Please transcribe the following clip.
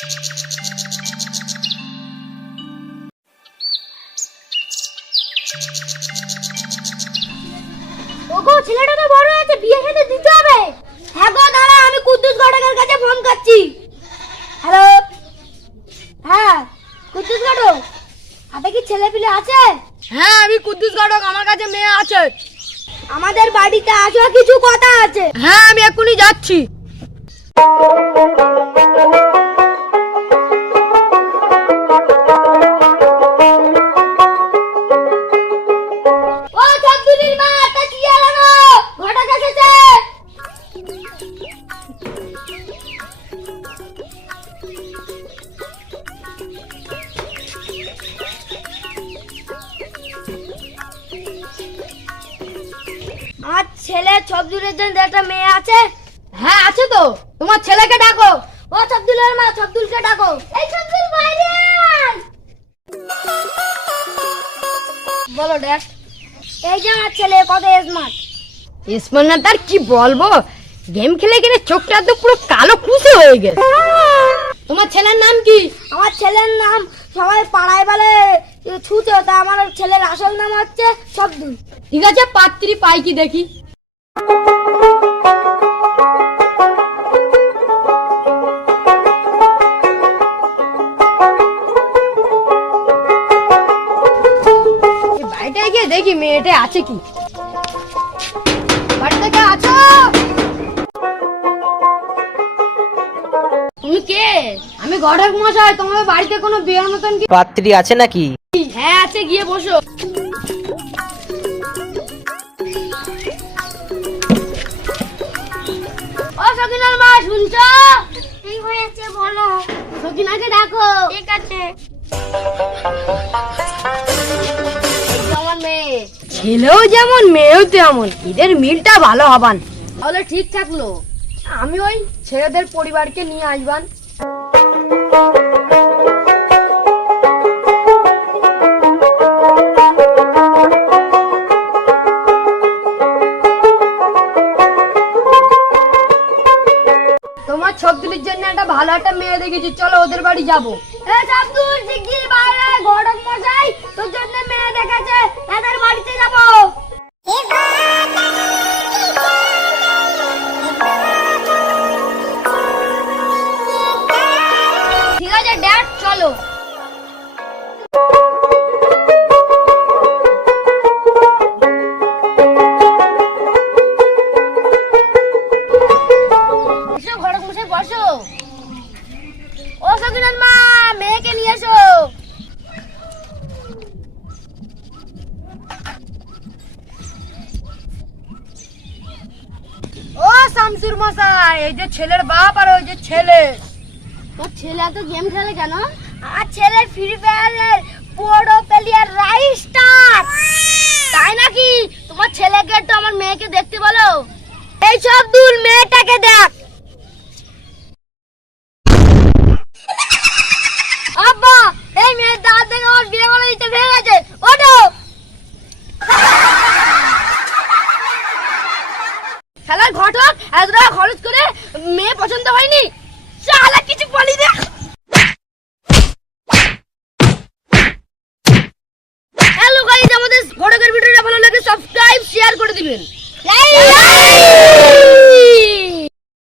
ওগো ছেলেটা তো বড় হয়েছে, বিয়ে খেতে দিতে হবে। হ্যাঁ গো দাঁড়া, আমি কুদ্দুস ঘটকের কাছে ফোন করছি। হ্যালো, হ্যাঁ কুদ্দুস ঘটক, আপনার কি ছেলে পিলে আছে? হ্যাঁ আমি কুদ্দুস ঘটক, আমার কাছে মেয়ে আছে। আমাদের বাড়িতে আসো, কিছু কথা আছে। হ্যাঁ আমি এক্ষুনি যাচ্ছি। ও চন্দুলির মা, তা কি জানো ঘটক এসেছে। আমার ছেলে ছবদুলের জন্য একটা মেয়ে আছে। হ্যাঁ আছে তো, তোমার ছেলেকে ডাকো। ও ছবদুলের মা, ছবদুলকে ডাকো। এই ছবদুল বাইরে আয়। বলো ড্যাড। এই যে আমার ছেলে কত স্মার্ট। ইসমান না তার কি বলবো, গেম খেলে খেলে চোখটা তো পুরো কালো কুচে হয়ে গেছে। তোমার ছেলের নাম কি? আমার ছেলের নাম সবাই পাড়ায় বলে ছুতো, তা আমার ছেলের আসল নাম হচ্ছে ছবদুল। ঠিক আছে, পাত্রী পাই কি দেখি। বাড়িতে গিয়ে দেখি মেয়েটা আছে কি। বাড়িতে কে আছো? তুমি কে? আমি ঘটক মশাই, তোমার বাড়িতে কোনো বিয়ের মতন কি পাত্রী আছে নাকি? হ্যাঁ আছে, গিয়ে বসো। ও সকিনার মা, শুনছো? কি হয়েছে বলো। সকিনাকে ডাকো। ঠিক আছে। আমার মেয়ে, ছেলেও যেমন মেয়েও তেমন, এদের মিলটা ভালো হবান। তাহলে ঠিক থাকলো, আমি ওই ছেলেদের পরিবারকে নিয়ে আসবান। তোমার ছবদুলির জন্য একটা ভালো একটা মেয়ে দেখেছি, চলো ওদের বাড়ি যাবো। এই ছবদুল, শিগগির বাইরে, ঘটক মশাই তোর জন্য মেয়ে দেখেছে, এদের বাড়িতে যাবো। ঠিক আছে ড্যাড, চলো। এসো ঘটক মশাই, বসো। ও সকিনার মা, মেয়েকে নিয়ে এসো। ও শামসুর মশাই, এই যে ছেলের বাপ আর ওই যে ছেলে। তোর ছেলে এত গেম খেলে কেন? আমার ছেলে ফ্রি ফায়ারের প্রো প্লেয়ার রাইস্টার। তাই নাকি? তোমার ছেলেকে একটু আমার মেয়েকে দেখতে বলো। এই ছবদুল, মেয়েটাকে দেখ। আব্বা, এই মেয়ের দাঁত দেখে আমার বিয়ে করে দিতে ভেঙে গেছে। ওঠো। খেলার ঘটক, এত টাকা খরচ করে মেয়ে পছন্দ হয়নি? শালা কিছু বলি না। হ্যালো গাইস, আমাদের ঘটকের ভিডিওটা ভালো লাগে সাবস্ক্রাইব শেয়ার করে দিবেন।